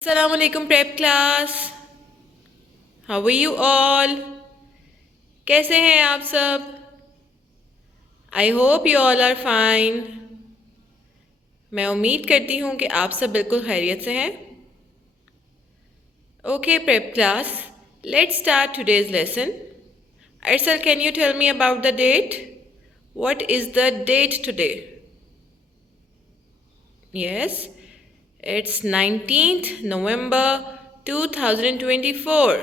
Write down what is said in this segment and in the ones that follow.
Assalamu alaikum prep class. How are you all? कैसे हैं आप सब? I hope you all are fine. मैं उम्मीद करती हूँ कि आप सब बिल्कुल खैरियत से हैं. Okay prep class, let's start today's lesson. Arsal, can you tell me about the date? What is the date today? Yes, it's 19th November 2024.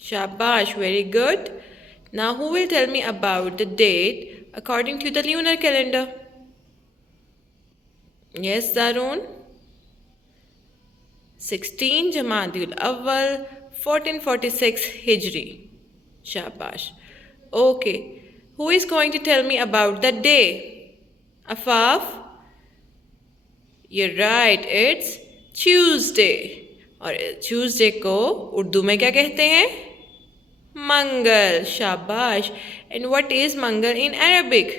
Shabash, very good. Now, who will tell me about the date according to the lunar calendar? Yes, Darun. 16 Jamadul Awwal 1446 Hijri. Shabash. Okay. Who is going to tell me about the day? Afaf? You're right. It's Tuesday. और Tuesday को उर्दू में क्या कहते हैं? Mangal. Shabash. And what is Mangal in Arabic?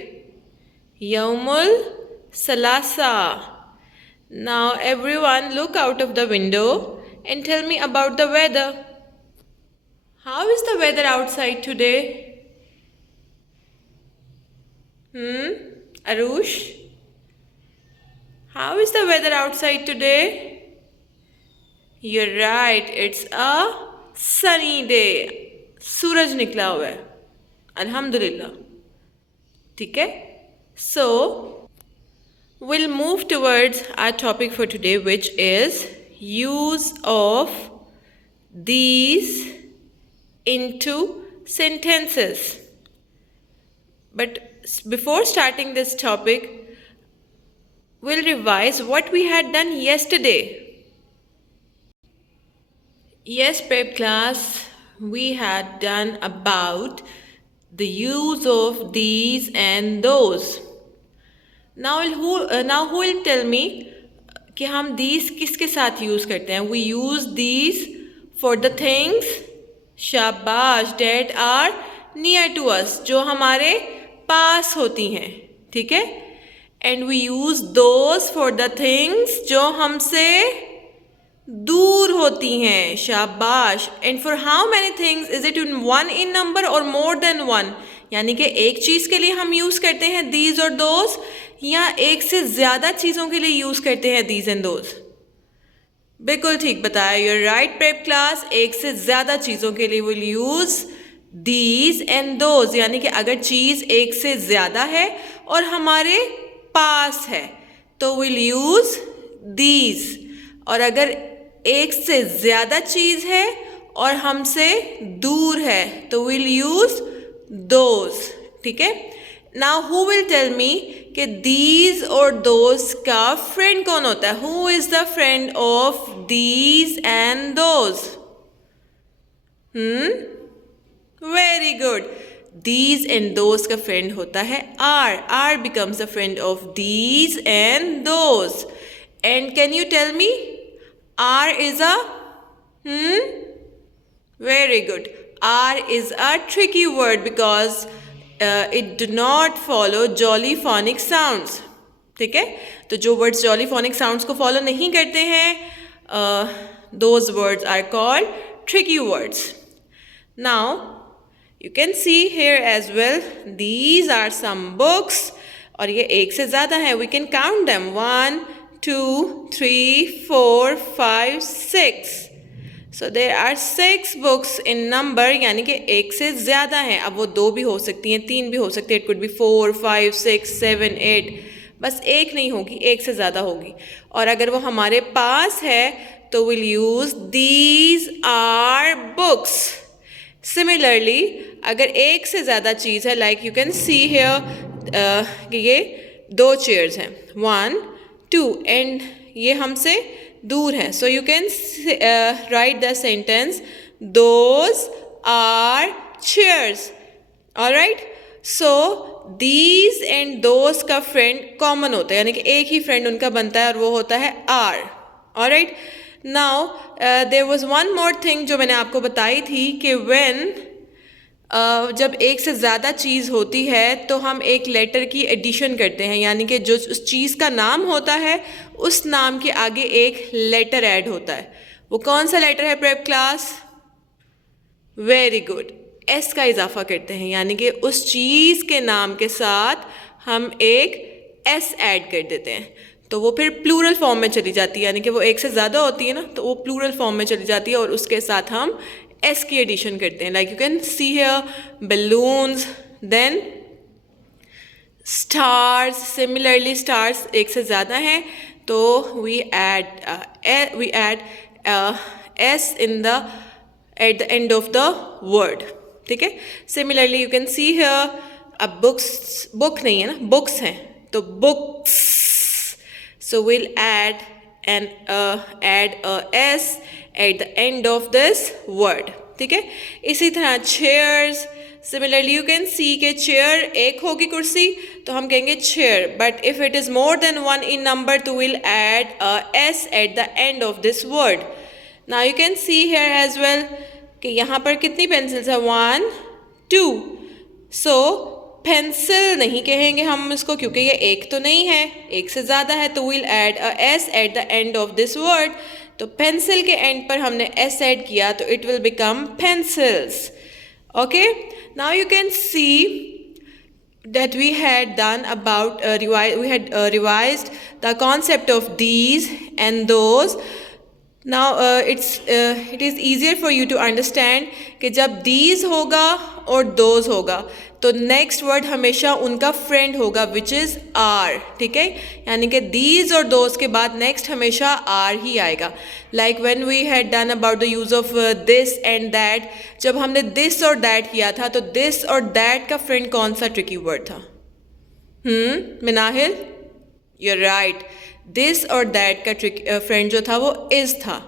Yawmul Salasa. Now everyone look out of the window and tell me about the weather. How is the weather outside today? Arush? How is the weather outside today? You're right, it's a sunny day. सूरज निकला हुआ है. Alhamdulillah. ठीक है? So, we'll move towards our topic for today, which is use of these into sentences. But before starting this topic, we'll revise what we had done yesterday. Yes, prep class, we had done about the use of these and those. Now who will tell me कि हम these किसके साथ use करते हैं? We use these for the things शाबाश that are near to us, जो हमारे पास होती हैं, ठीक है? And we use those for the things जो हमसे दूर होती हैं, शाबाश. And for how many things is it in one in number or more than one? यानी कि एक चीज़ के लिए हम यूज़ करते हैं these और those, या एक से ज़्यादा चीज़ों के लिए यूज़ करते हैं these and those? बिल्कुल ठीक बताया. You're right prep class. एक से ज़्यादा चीज़ों के लिए will use these and those, यानी कि अगर चीज़ एक से ज़्यादा है और हमारे पास है तो will use these, और अगर एक से ज़्यादा चीज़ है और हमसे दूर है तो will use those. ठीक है? Now who will tell me कि these और those का friend कौन होता है? Who is the friend of these and those? Very good. These and those का friend होता है are. Are becomes the friend of these and those. And can you tell me? Are is a Very good. Are is a tricky word because it do not follow jolly phonic sounds. ठीक है? तो जो words jolly phonic sounds को follow नहीं करते हैं, those words are called tricky words. Now, you can see here as well, these are some books, और ये एक से ज़्यादा है. We can count them. 1, 2, 3, 4, 5, 6. So there are 6 books in number, यानी कि एक से ज़्यादा हैं. अब वो 2 भी हो सकती हैं, 3 भी हो सकती है. It could be 4, 5, 6, 7, 8. बस एक नहीं होगी, एक से ज़्यादा होगी. और अगर वो हमारे पास है तो we'll use these are books. Similarly, अगर एक से ज़्यादा चीज़ है, like you can see here कि ये 2 chairs हैं, 1, 2, and ये हमसे दूर हैं. So you can write the sentence, those are chairs. Alright? So these and those का friend common होता है, यानी कि एक ही friend उनका बनता है और वो होता है are. Alright? Now there was one more thing जो मैंने आपको बताई थी कि when जब एक से ज़्यादा चीज़ होती है तो हम एक लेटर की एडिशन करते हैं, यानी कि जो उस चीज़ का नाम होता है उस नाम के आगे एक लेटर ऐड होता है। वो कौन सा लेटर है prep class? Very good, S का इजाफा करते हैं, यानी कि उस चीज़ के नाम के साथ हम एक एस ऐड कर देते हैं, तो वो फिर प्लूरल फॉर्म में चली जाती है, यानी कि वो एक से ज़्यादा होती है ना, तो वो प्लूरल फॉर्म में चली जाती है और उसके साथ हम एस की एडिशन करते हैं। Like you can see here balloons, then stars. Similarly stars एक से ज़्यादा हैं तो we add s in the at the end of the word, ठीक है। Similarly you can see here अब बुक नहीं है ना, बुक्स हैं, तो books, so will add a S at the end of this word, ठीक है। इसी तरह chairs, similarly you can see के चेयर एक होगी कुर्सी तो हम कहेंगे chair, but if it is more than one in number तो will add a S at the end of this word. Now you can see here as well कि यहाँ पर कितनी पेंसिल्स है, 1 2, सो पेंसिल नहीं कहेंगे हम इसको क्योंकि ये एक तो नहीं है, एक से ज़्यादा है, तो will add a S at the end of this word. तो पेंसिल के एंड पर हमने एस ऐड किया तो it will become pencils, okay. Now you can C that we had done about revised the concept of these and those. Now it is easier for you to understand कि जब these होगा और those होगा तो next word हमेशा उनका friend होगा which is are, ठीक है। यानी कि these और those के बाद next हमेशा are ही आएगा। Like when we had done about the use of this and that, जब हमने this और that किया था तो this और that का friend कौन सा tricky word था? मिनाहिल, you're right, this और that का friend जो था वो is था,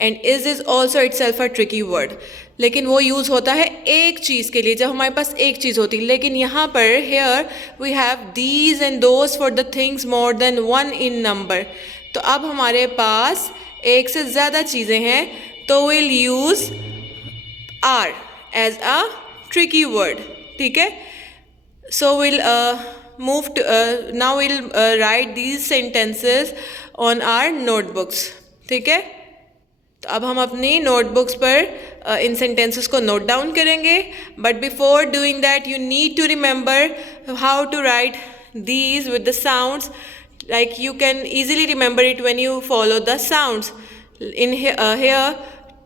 and is also itself a tricky word, लेकिन वो यूज़ होता है एक चीज़ के लिए जब हमारे पास एक चीज़ होती है, लेकिन यहाँ पर here we have these and those for the things more than one in number। तो अब हमारे पास एक से ज़्यादा चीज़ें हैं तो we'll use are as a tricky word, ठीक है। So we'll move to now we'll write these sentences on our notebooks, ठीक है। तो अब हम अपनी नोटबुक्स पर इन सेंटेंसेस को नोट डाउन करेंगे, but before doing that you need to remember how to write these with the sounds, like you can easily remember it when you follow the sounds. In here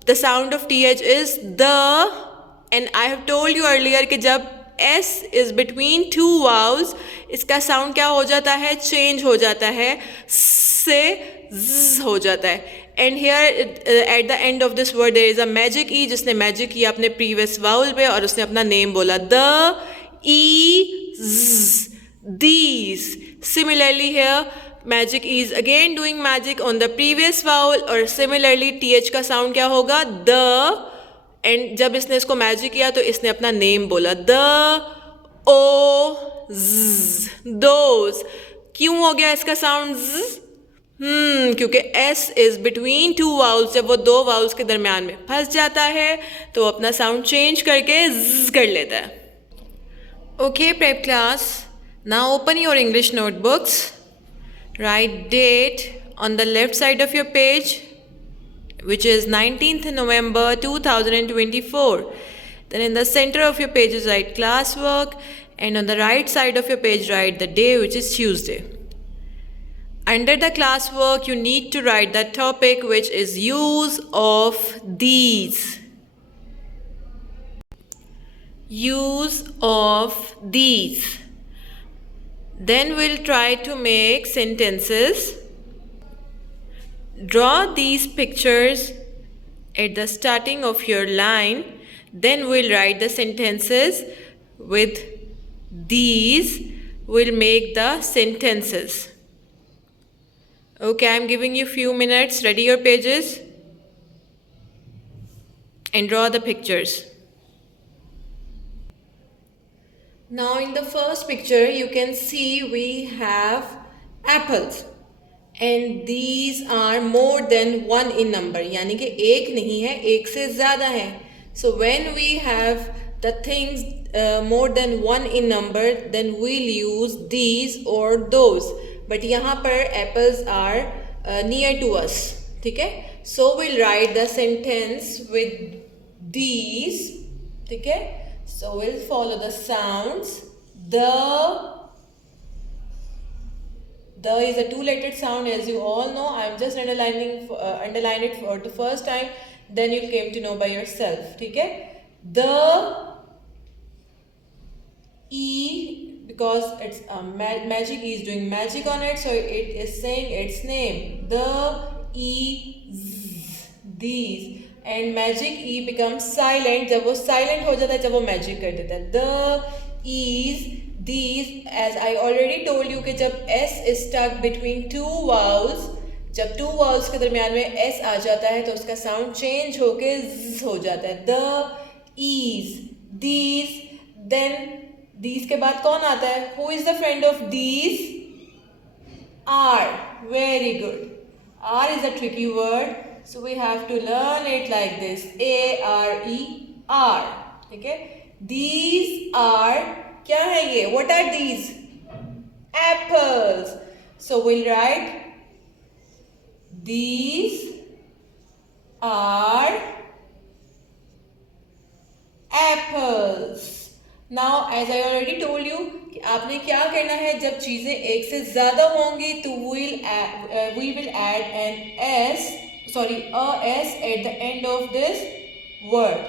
the sound of th is the, and I have told you earlier कि जब S is between two vowels इसका sound क्या हो जाता है, change हो जाता है, से ज़ हो जाता है। And here at the end of this word there is a magic E, जिसने मैजिक किया अपने प्रीवियस वाउल पे और उसने अपना नेम बोला, द ई ज़, these. Similarly here magic is again doing magic on the previous vowel, और सिमिलरली टीएच का साउंड क्या होगा, द, एंड जब इसने इसको मैजिक किया तो इसने अपना नेम बोला, द ओ ज़, दोज। क्यों हो गया इसका साउंड ज़? क्योंकि S is between two vowels, जब वो दो वाउल्स के दरमियान में फंस जाता है तो अपना साउंड चेंज करके ज़ कर लेता है। Okay prep class, now open your English notebooks, write date on the left side of your page which is 19th November 2024. Then in the center of your page is write classwork, and on the right side of your page write the day, which is Tuesday. Under the classwork you need to write the topic, which is use of these. Use of these. Then we'll try to make sentences. Draw these pictures at the starting of your line, then we'll write the sentences with these. We'll make the sentences. Okay, I'm giving you few minutes. Ready your pages and draw the pictures. Now in the first picture you can see we have apples. And these are more than one in number, यानी कि एक नहीं है, एक से ज़्यादा है. So when we have the things more than one in number, then we'll use these or those. But यहाँ पर apples are near to us. ठीक है? So we'll write the sentence with these. ठीक है? So we'll follow the sounds. The is a two-lettered sound, as you all know. I'm just underline it for the first time. Then you came to know by yourself. ठीक है? The E, because it's magic, E is doing magic on it, so it is saying its name. The E, Z, these. And magic E becomes silent. जब वो silent हो जाता है, जब वो magic कर देता है. The E's, these, as I already told you कि जब S is stuck between two vowels, जब two vowels के दरमियान में S आ जाता है तो उसका sound change होके Z हो जाता है. The E's, these, then these के बाद कौन आता है? Who is the friend of these? R. Very good. R is a tricky word, so we have to learn it like this. A-R-E-R. ठीक है? These are, क्या है ये? What are these? Apples. So we'll write these are apples. Now, as I already told you, कि आपने क्या करना है जब चीज़ें एक से ज़्यादा होंगी तो we will add a s at the end of this word.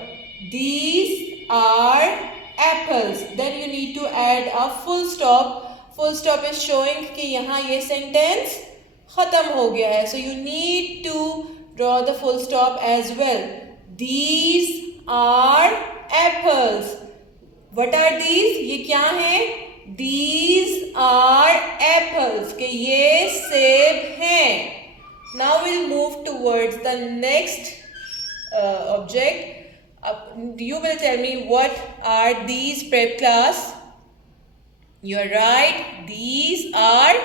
These are apples. Then you need to add a full stop. Full stop is showing कि यहाँ ये sentence ख़त्म हो गया है. So you need to draw the full stop as well. These are apples. What are these? ये क्या हैं? These are apples. कि ये सेब हैं. Now we'll move towards the next object. You will tell me what are these, prep class? You are right. These are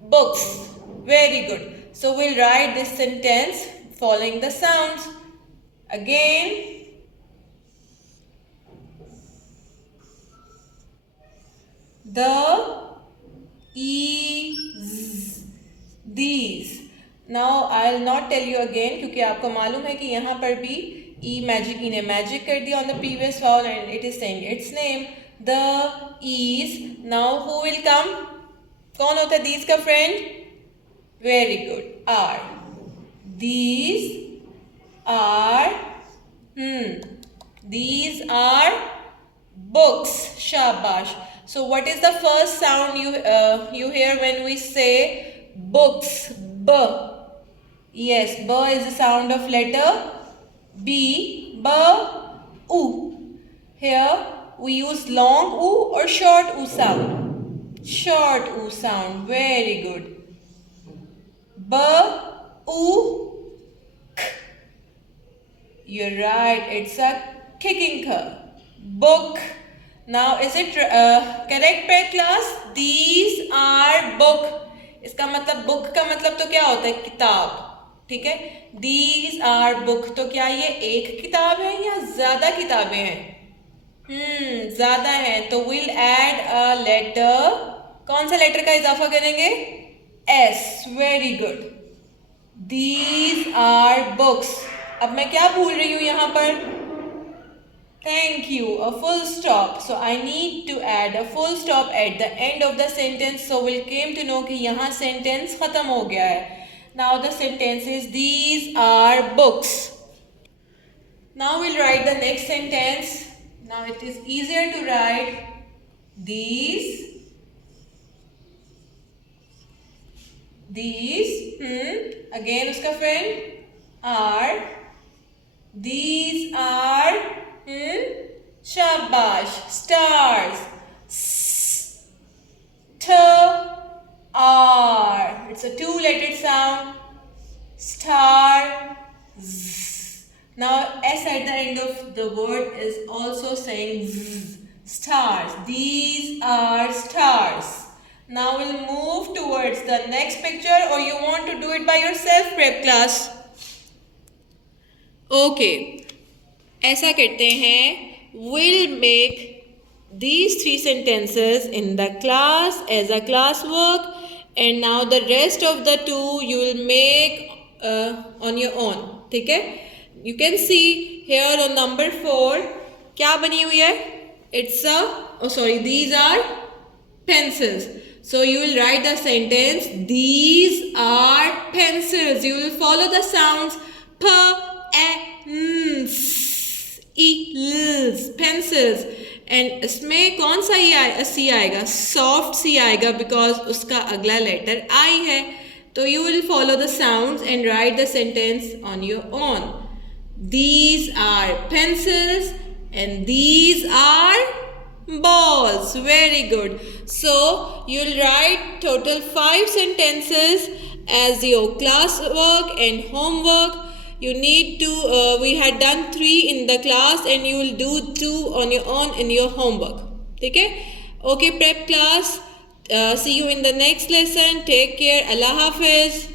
books. Very good. So we'll write this sentence following the sounds. Again. The is these. Now I'll not tell you again क्योंकि आपको मालूम है कि यहाँ पर भी E ने magic कर दिया on the previous vowel and it is saying its name. The is. Now who will come? कौन होता है these का friend? Very good. R. These are these are books. Shabash. So what is the first sound you hear when we say books? B. Yes, B is the sound of letter B. B. U. Here we use long U or short U sound. Short U sound. Very good. B. U. K. You're right. It's a kicking K. Book. Now is it correct prep class? These are book. इसका मतलब book का मतलब तो क्या होता है? किताब. ठीक है? These are book. तो क्या ये एक किताब है या ज़्यादा किताबें हैं? ज़्यादा हैं. तो we'll add a letter. कौन सा लेटर का इजाफा करेंगे? S. Very good. These are books. अब मैं क्या भूल रही हूँ यहाँ पर? Thank you. A full stop. So I need to add a full stop at the end of the sentence. So we'll came to know कि यहाँ sentence ख़त्म हो गया है. Now the sentence is these are books. Now we'll write the next sentence. Now it is easier to write these. Again उसका friend are. These are shabash, stars. R. It's a two-lettered sound. Star. Z. Now S at the end of the word is also saying Z. Stars. These are stars. Now we'll move towards the next picture, or you want to do it by yourself, prep class? Okay. ऐसा करते हैं. will make these 3 sentences in the class as a classwork, and now the rest of the 2 you will make on your own. ठीक है? You can see here on number 4 क्या बनी हुई है? These are pencils. So you will write the sentence, these are pencils. You will follow the sounds p, a, n, s, e, l, pencils. And इसमें कौन सा सी आएगा? Soft सी आएगा because उसका अगला लेटर आई है. तो you will follow the sounds and write the sentence on your own. These are pencils and these are balls. Very good. So you'll write total 5 sentences as your class work and homework. You need to, we had done 3 in the class and you will do 2 on your own in your homework. Okay? Okay, prep class. See you in the next lesson. Take care. Allah Hafiz.